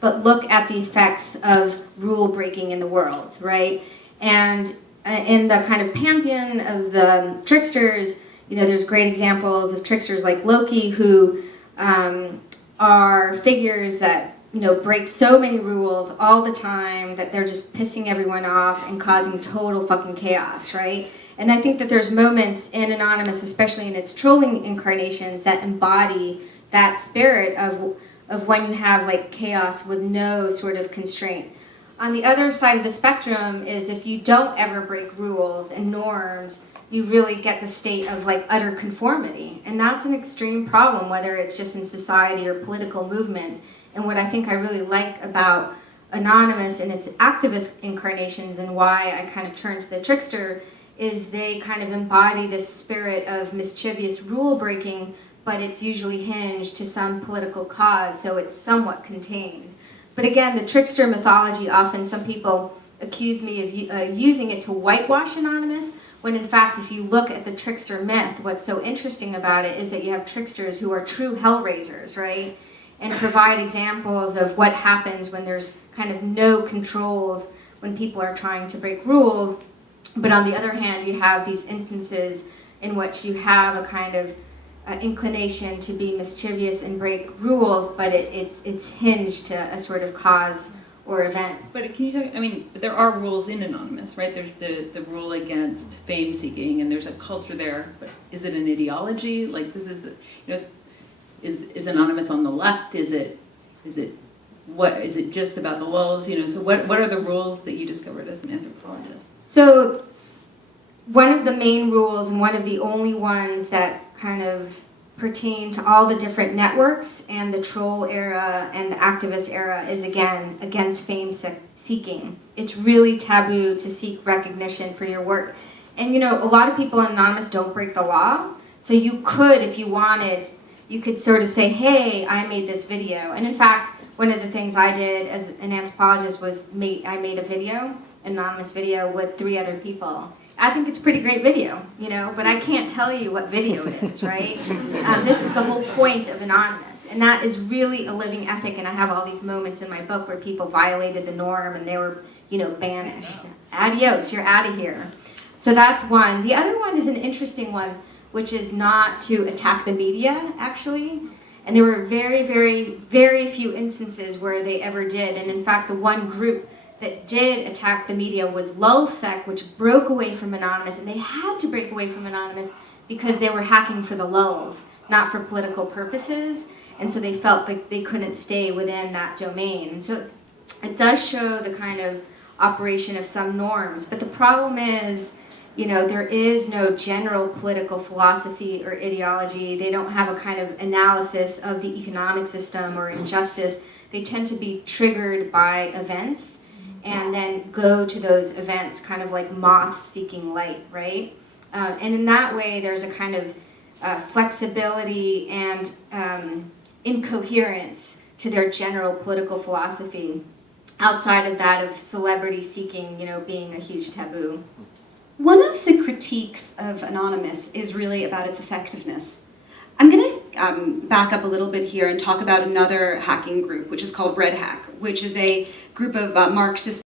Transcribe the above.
but look at the effects of rule breaking in the world, right? And in the kind of pantheon of the tricksters, there's great examples of tricksters like Loki, who are figures that break so many rules all the time that they're just pissing everyone off and causing total fucking chaos, right? And I think that there's moments in Anonymous, especially in its trolling incarnations, that embody that spirit of when you have like chaos with no sort of constraint. On the other side of the spectrum is if you don't ever break rules and norms, you really get the state of like utter conformity. And that's an extreme problem, whether it's just in society or political movements. And what I think I really like about Anonymous and its activist incarnations, and why I kind of turned to the Trickster, is they kind of embody this spirit of mischievous rule breaking, but it's usually hinged to some political cause, so it's somewhat contained. But again, the Trickster mythology, often some people accuse me of using it to whitewash Anonymous, when in fact, if you look at the Trickster myth, what's so interesting about it is that you have tricksters who are true hellraisers, right? And provide examples of what happens when there's kind of no controls, when people are trying to break rules. But on the other hand, you have these instances in which you have a kind of inclination to be mischievous and break rules, but it's hinged to a sort of cause or event. But can you talk, there are rules in Anonymous, right? There's the rule against fame seeking, and there's a culture there, but is it an ideology? Like, this is, is Anonymous on the left? Is it just about the lulz? So what are the rules that you discovered as an anthropologist? So one of the main rules, and one of the only ones that kind of pertain to all the different networks and the troll era and the activist era, is again against fame seeking. It's really taboo to seek recognition for your work. And a lot of people in Anonymous don't break the law, so you could, if you wanted, you could sort of say, hey, I made this video. And in fact, one of the things I did as an anthropologist was I made a video, an anonymous video, with 3 other people. I think it's a pretty great video, but I can't tell you what video it is, right? This is the whole point of Anonymous. And that is really a living ethic, and I have all these moments in my book where people violated the norm and they were, banished. Adios, you're out of here. So that's one. The other one is an interesting one, which is not to attack the media, actually. And there were very, very, very few instances where they ever did. And in fact, the one group that did attack the media was Lulzsec, which broke away from Anonymous. And they had to break away from Anonymous because they were hacking for the lulz, not for political purposes. And so they felt like they couldn't stay within that domain. So it does show the kind of operation of some norms. But the problem is, there is no general political philosophy or ideology. They don't have a kind of analysis of the economic system or injustice. They tend to be triggered by events and then go to those events kind of like moths seeking light, right? And in that way, there's a kind of flexibility and incoherence to their general political philosophy, outside of that of celebrity seeking, being a huge taboo. One of the critiques of Anonymous is really about its effectiveness. I'm going to back up a little bit here and talk about another hacking group, which is called Red Hack, which is a group of Marxist